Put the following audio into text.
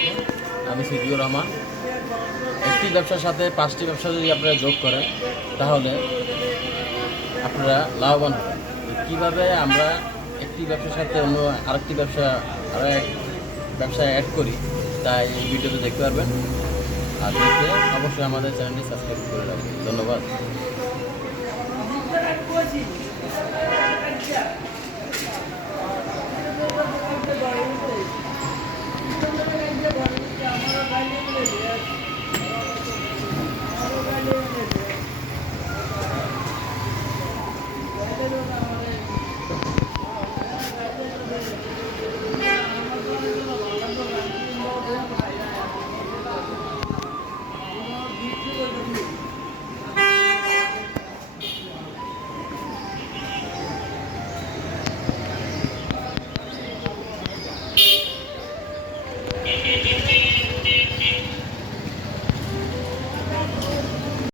আলাইকুম, আমি সিদ্দিকুর রহমান। একটি ব্যবসার সাথে 5টি ব্যবসা যদি আপনারা যোগ করেন তাহলে আপনারা লাভবান হবেন। কীভাবে আমরা একটি ব্যবসার সাথে অন্য আরেকটি ব্যবসা অ্যাড করি তাই এই ভিডিওতে দেখতে পারবেন। আর দেখে অবশ্যই আমাদের চ্যানেলটি সাবস্ক্রাইব করে রাখবেন। ধন্যবাদ।